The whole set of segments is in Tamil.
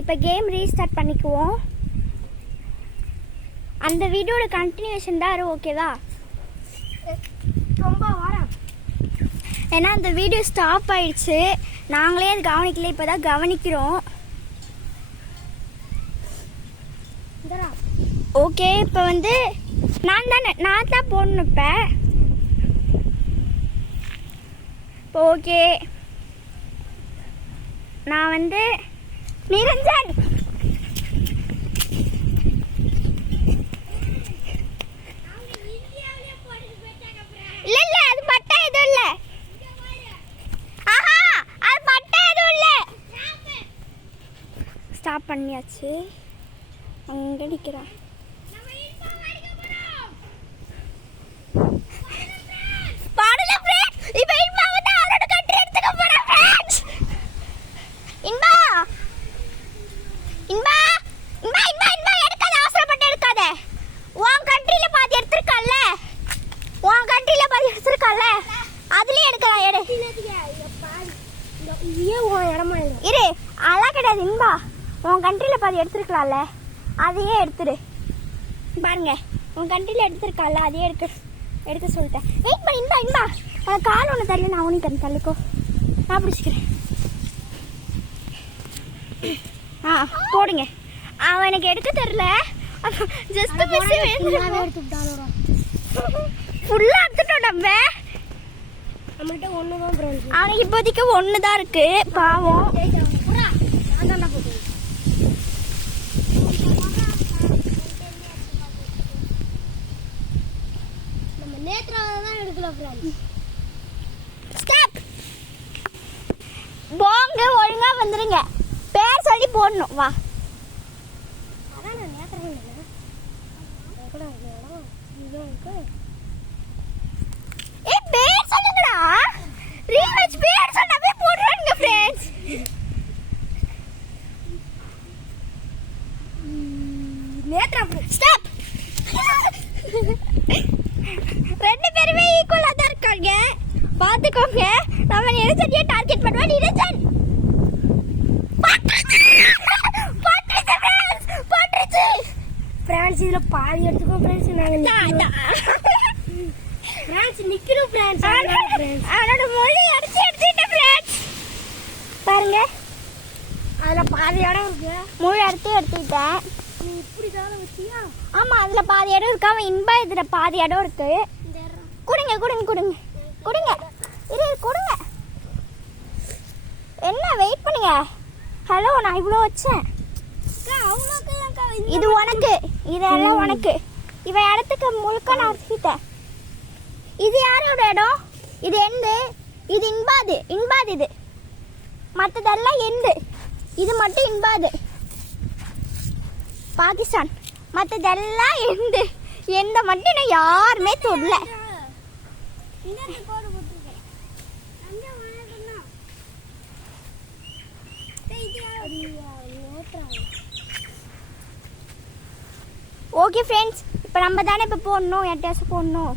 இப்போ கேம் ரீஸ்டார்ட் பண்ணிக்குவோம். அந்த வீடியோட கண்டினியூஷன் தான் ஓகேவா? ரொம்ப வாரம் ஏன்னா அந்த வீடியோ ஸ்டாப் ஆயிடுச்சு, நாங்களே அது கவனிக்கல, இப்போ தான் கவனிக்கிறோம். ஓகே, இப்போ வந்து நான் தான் போடணும். இப்போ ஓகே, நான் வந்து நிரஞ்சன் இல்ல அது பட்டா எதுவும் இல்ல. ஆஹா, அது பட்டா எதுவும் இல்ல. ஸ்டாப் பண்ணியாச்சு. அங்க நிக்கிறா. பாடல ஃப்ரெண்ட்ஸ், இப்போ இன்பா வந்து அவரோட கண்ட்ரி எடுத்துக்க போறா ஃப்ரெண்ட்ஸ். இன்பா இன்பா இன்பா இன்பா இன்பா எடுக்காத, அவசரப்பட்டு எடுக்காத. உன் கண்ட்ரில பாதி எடுத்துருக்கல்ல, உன் கண்ட்ரில பாதி எடுத்துருக்கல்ல, அதுலயே எடுக்கலாம். எடு இரு, அதெல்லாம் கிடையாது. இன்பா உன் கண்ட்ரில பாதி எடுத்துருக்கலாம்ல, அதையே எடுத்துரு. பாருங்க, உன் கண்ட்ரில எடுத்துருக்கல்ல, அதையே எடுக்க சொல்லிட்டேன். வெயிட் பண்ணி இன்பா இன்பா உனக்கு கால் ஒன்று தள்ளி நான் ஊனி தரேன். தள்ளிக்கோ, நான் பிடிச்சிக்கிறேன். போடுங்க. அவன் எனக்கு எடுக்க தெரியல, ஜஸ்ட் மிஸ் ஃபுல்லா எடுத்துட்டோம். நம்மள்ட்ட ஒண்ணுதான் ஃப்ரெண்ட்ஸ். அவனுக்கு இப்போதைக்கு ஒண்ணுதான் இருக்கு, பாவம். நம்ம நேத்ராதான் எடுக்கலாம் ஃப்ரெண்ட்ஸ். ஸ்டாப். போங்க, ஒழுங்கா வந்துருங்க. பேர் சொல்லி போடணும். வா. பேர் சொல்லுங்கடா. ரீமேட்ச் பேர் சொன்னாவே போடுறாங்க ஃப்ரெண்ட்ஸ். நேத்ரா ஸ்டாப். ரெண்டு பேருமே ஈக்குவலா தான் இருக்காங்க, பாத்துக்கோங்க. நம்ம நிரஞ்சனியை டார்கெட் பண்ணுவா. நிரஞ்சன் ஃப்ரெண்ட்ஸ், இதுல பாதி எடுத்துக்கோ ஃப்ரெண்ட்ஸ். நாங்க ஃப்ரெண்ட்ஸ் நிக்கணும் ஃப்ரெண்ட்ஸ். அவனோட மொழி எடுத்துட்டேன் ஃப்ரெண்ட்ஸ். பாருங்க, அதுல பாதி இடம் இருக்கு. முழு எடுத்துக்கிட்டேன். நீ இப்படி தான வச்சியா? ஆமா, அதுல பாதி இடம் இருக்கு. அவன் இன்பா இதுல பாதி இடம் இருக்கு. குடுங்க குடுங்க குடுங்க குடுங்க. இரு குடுங்க. என்ன வெயிட் பண்ணுங்க. ஹலோ, நான் இவ்வளோ வச்சேன். இது உனக்கு, இதெல்லாம் உனக்கு. இவன் இடத்துக்கு முழுக்க நான் வச்சுக்கிட்டேன். இது யாரோட இடம்? இது எந்து. இது இன்பாது. இது மற்றதெல்லாம் எந்து. இது மட்டும் இன்பாது பாகிஸ்தான். மற்றதெல்லாம் எந்து. எந்த மட்டும் நான் யாருமே தொடல. ஓகே ஃப்ரெண்ட்ஸ், இப்போ நம்ம தானே இப்போ போடணும், எட்டாச்சும் போடணும்.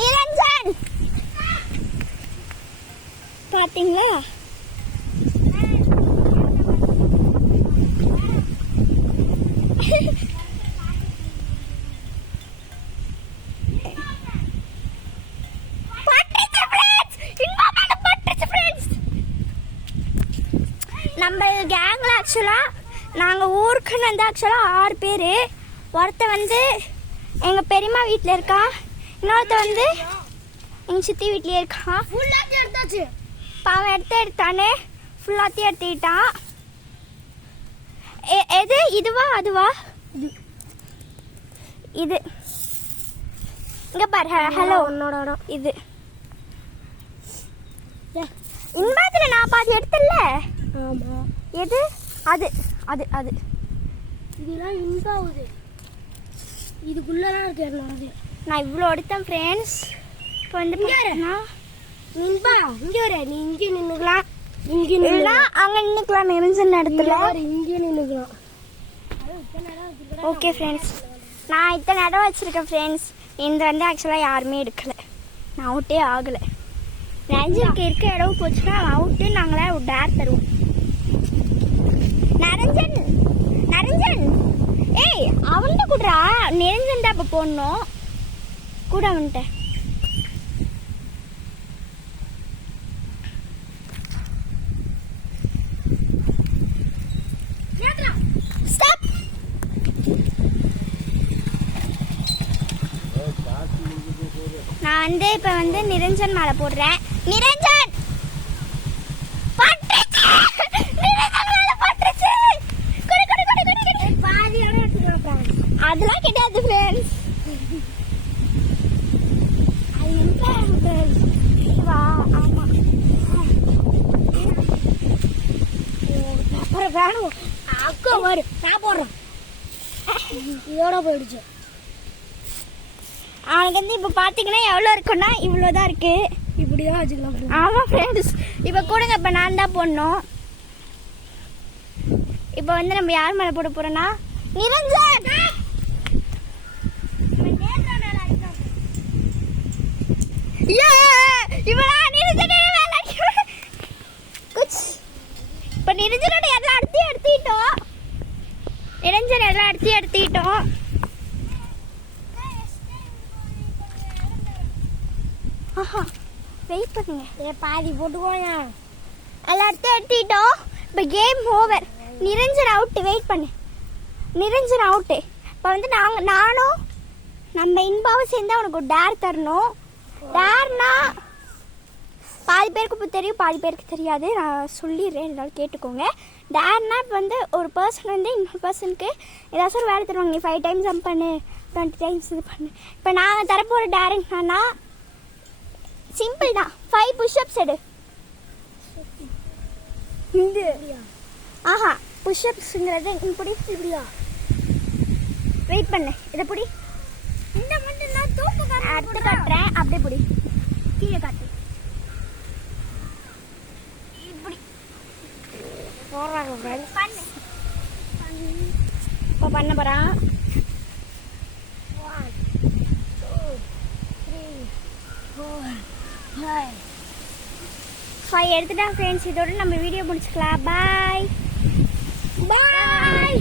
நிரஞ்சன் பாத்தீங்களா? நம்ம கேங்கில் ஆக்சுவலாக நாங்கள் ஊருக்குன்னு வந்து ஆக்சுவலாக 6 பேர். ஒருத்தர் வந்து எங்கள் பெரியம்மா வீட்டில் இருக்கா, இன்னொருத்தர் வந்து எங்கள் சித்தி வீட்லேயே இருக்கான். ஃபுல்லாத்தையும் எடுத்தாச்சு. அவன் எடுத்தானே, ஃபுல்லாத்தையும் எடுத்துக்கிட்டான். எது இதுவா அதுவா? இது இங்கே பாரு. ஹலோ, உன்னோட இடம் இது. இன்பாத்தில் நான் பாதி எடுத்தல. ஆமாம். எது? அது அது அது இதெல்லாம் இன்பாகுது. இதுக்குள்ளதான் இருக்கு என்னோடது. நான் இவ்வளோ எடுத்தேன் ஃப்ரெண்ட்ஸ். இப்போ வந்து இன்பா இங்கே வர. நீ இங்கே நின்றுக்கலாம், இங்கே நின்றுலாம், அங்கே நின்றுக்கலாம். நிரஞ்சன் இடத்துல இங்கே நின்றுக்கலாம். ஓகே ஃப்ரெண்ட்ஸ், நான் இத்தனை இடம் வச்சுருக்கேன் ஃப்ரெண்ட்ஸ். இந்த வந்து ஆக்சுவலாக யாருமே எடுக்கலை, நான் அவுட்டே ஆகலை. நிரஞ்சனுக்கு இருக்க இடம் போச்சுன்னா அவுட்டு. நாங்களே ஒரு டேர் தருவோம். நிரஞ்சன் நிரஞ்சன் ஏய் அவன்கிட்ட கூடுறா. நிரஞ்சன் தான் இப்போ போடணும் கூட அவன்கிட்ட. நான் இப்போ நிரஞ்சன் மேலே போடுறேன். நிரஞ்சன் அதெல்லாம் கிடையாது ஃப்ரெண்ட்ஸ். அப்புறம் வேணும் அக்கா வரும். நான் போடுறேன். இதோட போயிடுச்சு. அவனுக்கு இப்போ பார்த்தீங்கன்னா எவ்வளோ இருக்குன்னா இவ்வளோதான் இருக்கு. இப்படிதான் வச்சுக்கலாம். ஆமாம் ஃப்ரெண்ட்ஸ். இப்போ கூடங்க இப்போ நான் தான் போடணும். இப்போ நம்ம யார் மேலே போட போறோம்னா நிரஞ்சன். இப்போ நிரஞ்சனோட எல்லாம் எடுத்துக்கிட்டோம். நிரஞ்சன் எல்லாம் எடுத்துக்கிட்டோம். வெயிட் பண்ணுங்க. பாதி போட்டுக்கோங்க. எல்லாத்தையும் எடுத்துக்கிட்டோம். இப்போ game over. Niranjan out. Wait பண்ணு. நிரஞ்சன் அவுட்டு. இப்போ நானும் நம்ம இன்பாவும் சேர்ந்து அவனுக்கு ஒரு டேர் தரணும். டேர்னா பாதி பேருக்கு இப்போ தெரியும், பாதி பேருக்கு தெரியாது. நான் சொல்லிடுறேன், இருந்தாலும் கேட்டுக்கோங்க. டேர்னா இப்போ ஒரு பர்சன் இன்னொரு பர்சனுக்கு ஏதாச்சும் ஒரு வேலை தருவாங்க. நீ 5 டைம்ஸ் ஜம்ப் பண்ணு, 20 டைம்ஸ் இது பண்ணு. இப்போ நான் தரப்போகிற டேர் என்னன்னா சிம்பிள் தான். 5 புஷ்அப்ஸ் எடு. ஆஹா புஷ்அப்ஸ்ங்கிறது இப்படி இப்படியா. வெயிட் பண்ணு. இதை பிடி. இந்த மட்டும் நான் தூக்கு அடுத்து காட்டுறேன். அப்படியே பிடி. கீழே காட்டு. இப்படி போடுறாங்க ஃப்ரெண்ட்ஸ். பண்ணு. இப்போ பண்ண போகிறான். 1 2 3 4 5 எடுத்துட்டா ஃப்ரெண்ட்ஸ். இதோட நம்ம வீடியோ முடிச்சுக்கலாம். பாய் பாய்.